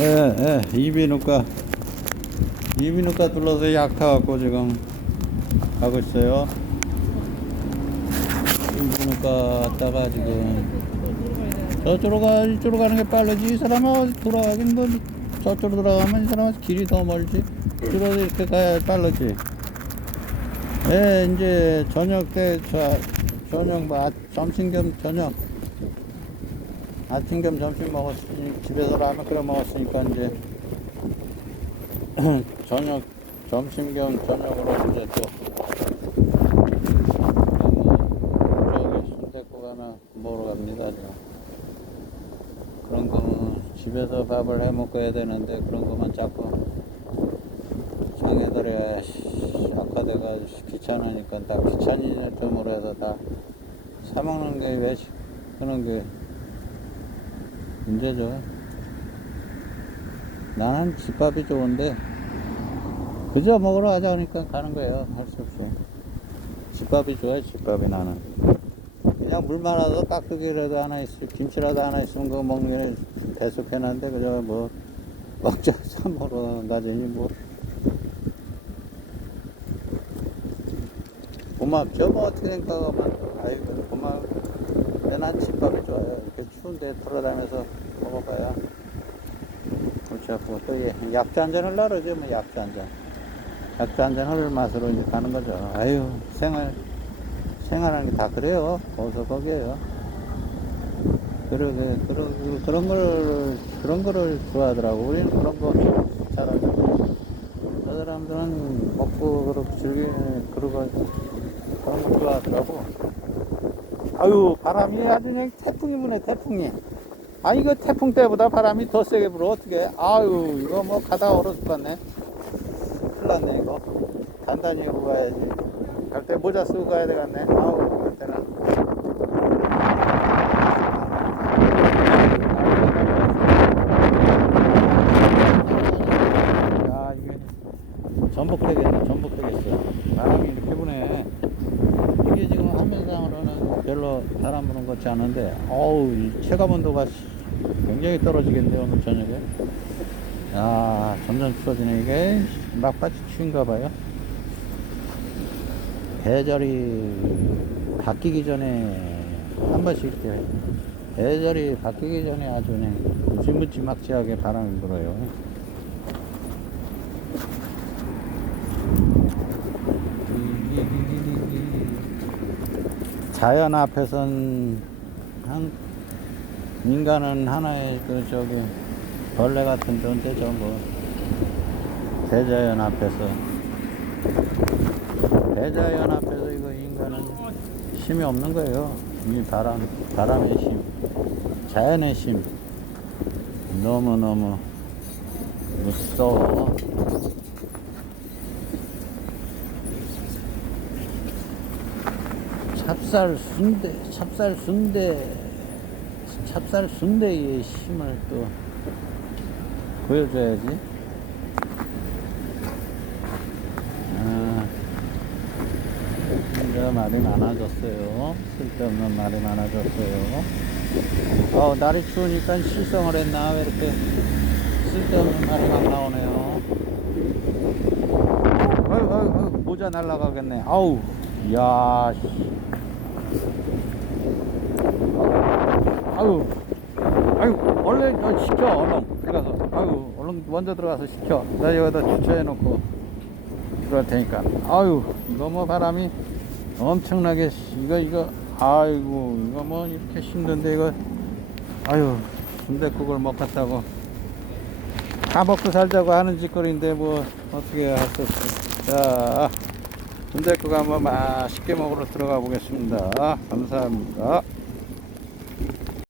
예, 예, 이비인후과, 이비인후과 둘러서 약 타갖고 지금 가고 있어요. 이비인후과 갔다가 지금 저쪽으로 가, 이쪽으로 가는 게 빠르지. 이 사람은 돌아가긴 뭐 저쪽으로 돌아가면 이 사람은 길이 더 멀지. 이쪽으로 이렇게 가야 빠르지. 예, 이제 저녁 때, 저, 저녁, 점심 겸 저녁. 아침 겸 점심 먹었으니, 집에서 라면 끓여 먹었으니까, 이제, 저녁, 점심 겸 저녁으로 이제 또, 뭐, 저기 순대국 하나 먹으러 갑니다. 그런 거는 집에서 밥을 해 먹어야 되는데, 그런 것만 자꾸 장애들이 악화돼가 귀찮으니까 다 틈으로 해서 다 사먹는 게 외식 하는 게 문제죠. 나는 집밥이 좋은데 그저 먹으러 가자 하니까 가는 거예요. 할 수 없어. 집밥이 좋아요. 집밥이 나는. 그냥 물 말아서 깍두기라도 하나 있으 김치라도 하나 있으면 그거 먹는 게 배속해놨는데 그저 뭐 먹자 사 먹으러 가자니 뭐 고맙죠. 뭐 어떻게 생각하면 아이고 고마워. 난 집밥이 좋아요. 이렇게 추운데 돌아다니면서 먹어봐야 골치 아프고 또 예, 약주 한 잔을 나르죠. 뭐 약주 한 잔. 약주 한잔 흐를 맛으로 이제 가는 거죠. 아유 생활 생활하는 게 다 그래요. 거기서 거기에요. 그러게 그런 그런 걸 그런 거를 좋아하더라고. 우리는 그런 거 잘하죠. 저 사람들은 먹고 그렇게 즐기 그러고 그런 거 좋아하더라고. 아유 바람이 아주 그냥 태풍이 부네 태풍이. 아 이거 태풍 때보다 바람이 더 세게 불어 어떻게? 아유 이거 뭐 가다 얼어 죽겠네. 큰일 났네 이거. 단단히 입고 가야지. 갈 때 모자 쓰고 가야 되겠네. 아우 갈 때는. 야 이게 전복 되겠네 전복 되겠어. 바람이 이렇게 부네. 이게 지금 화면상으로는 별로 바람 부는 것 같지 않은데 어우 이 체감 온도가 시- 굉장히 떨어지겠네요 오늘 저녁에. 야 점점 추워지네 이게. 막바지 추운가 봐요. 계절이 바뀌기 전에 한 번씩 이렇게 계절이 바뀌기 전에 아주 그냥 무지무지막지하게 바람이 불어요 자연 앞에선 한 인간은 하나의 그 저기 벌레 같은 존재죠 뭐. 대자연 앞에서. 대자연 앞에서 이거 인간은 힘이 없는 거예요. 이 바람 바람의 힘 자연의 힘. 너무 너무 무서워 찹쌀 순대, 찹쌀 순대, 찹쌀 순대의 힘을 또 보여줘야지. 아, 혼자 말이 많아졌어요. 쓸데없는 말이 많아졌어요. 어, 날이 추우니까 시성을 했나? 왜 이렇게 쓸데없는 말이 막 나오네요. 아유, 아유, 아유, 모자 날라가겠네. 아우, 야, 씨. 아유, 아유, 얼른 어, 시켜, 얼른 들어가서. 아유, 얼른 먼저 들어가서 시켜. 나 여기다 주차해 놓고 들어갈 테니까. 아유, 너무 바람이 엄청나게, 시- 이거, 이거, 아이고, 이거 뭐 이렇게 힘든데, 이거, 아유, 순대국을 먹겠다고. 다 먹고 살자고 하는 짓거리인데, 뭐, 어떻게 할 수 없어. 자, 순대국 한번 맛있게 먹으러 들어가 보겠습니다. 감사합니다.